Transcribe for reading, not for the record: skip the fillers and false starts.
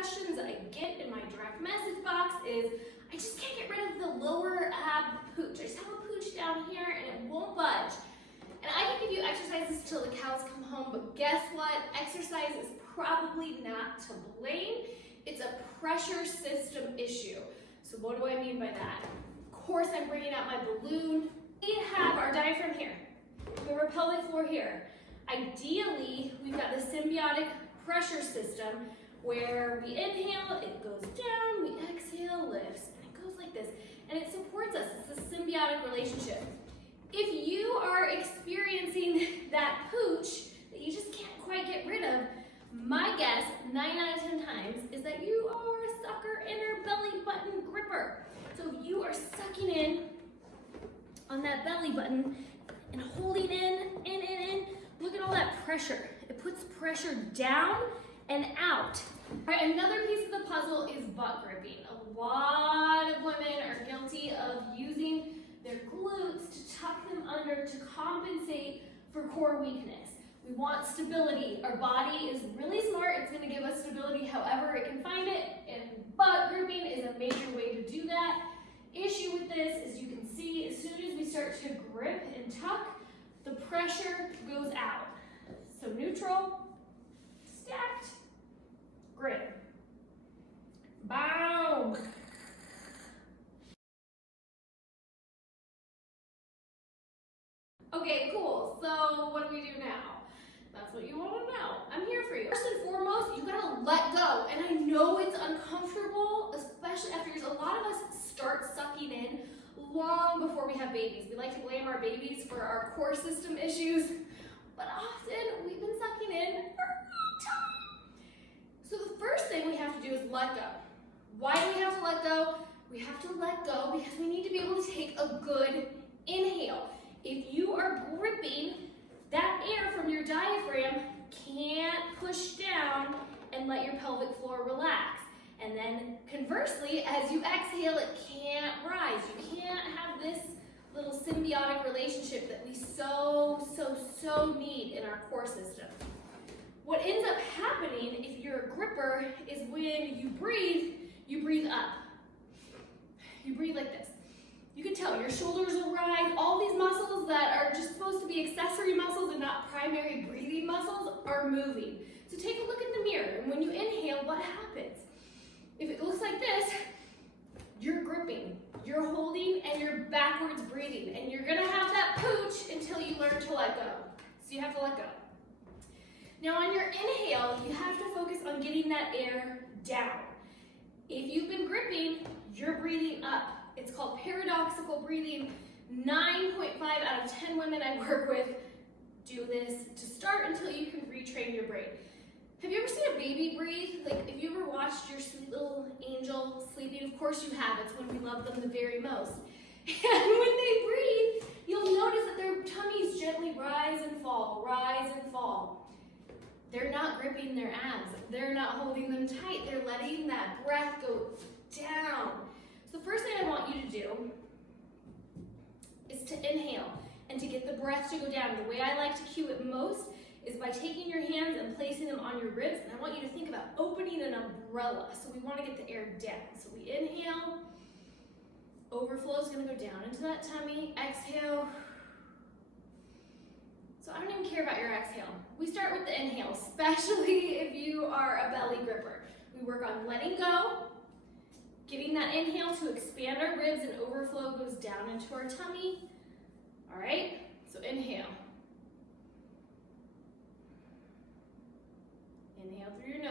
questions that I get in my direct message box is, I just can't get rid of the lower ab pooch. I just have a pooch down here and it won't budge. And I can give you exercises till the cows come home, but guess what? Exercise is probably not to blame. It's a pressure system issue. So what do I mean by that? Of course, I'm bringing out my balloon. We have our diaphragm here. We have our pelvic floor here. Ideally, we've got the symbiotic pressure system where we inhale, it goes down, we exhale, lifts, and it goes like this. And it supports us. It's a symbiotic relationship. If you are experiencing that pooch that you just can't quite get rid of, my guess, 9 out of 10 times, is that you are a sucker inner belly button gripper. So if you are sucking in on that belly button and holding in, look at all that pressure. It puts pressure down and out. All right, another piece of the puzzle is butt gripping. A lot of women are guilty of using their glutes to tuck them under to compensate for core weakness. We want stability. Our body is really smart. It's going to give us stability however it can find it, and butt gripping is a major way to do that. Issue with this is you can see as soon as we start to grip and tuck, the pressure goes out. So neutral, stacked, grip. Bow. Okay, cool. So what do we do now? That's what you want to know. I'm here for you. First and foremost, you gotta let go. And I know it's uncomfortable, especially after years. A lot of us start sucking in long before we have babies. We like to blame our babies for our core system issues, but often we've been sucking in for a long time. So the first thing we have to do is let go. Why do we have to let go? We have to let go because we need to be able to take a good inhale. If you are gripping, that air from your diaphragm can't push down and let your pelvic floor relax. And then conversely, as you exhale, it can't rise. You can't have this little symbiotic relationship that we so need in our core system. What ends up happening if you're a gripper is when you breathe up. You breathe like this. You can tell your shoulders will rise. All these muscles that are just supposed to be accessory muscles and not primary breathing muscles are moving. So take a look in the mirror, and when you inhale, what happens? If it looks like this, you're gripping, you're holding, and you're backwards breathing. And you're gonna have that pooch until you learn to let go. So you have to let go. Now on your inhale, you have to focus on getting that air down. If you've been gripping, you're breathing up. It's called paradoxical breathing. 9.5 out of 10 women I work with do this to start until you can retrain your brain. Have you ever seen a baby breathe? Like, if you ever watched your sweet little angel sleeping, of course you have. It's when we love them the very most. And when they breathe, you'll notice that their tummies gently rise and fall, rise and fall. They're not gripping their abs. They're not holding them tight. They're letting that breath go down. So the first thing I want you to do is to inhale and to get the breath to go down. The way I like to cue it most is by taking your hands and placing them on your ribs. And I want you to think about opening an umbrella. So we want to get the air down. So we inhale. Overflow is going to go down into that tummy. Exhale. So I don't even care about your exhale. We start with the inhale, especially if you are a belly gripper. We work on letting go, getting that inhale to expand our ribs, and overflow goes down into our tummy. All right, so inhale. Inhale through your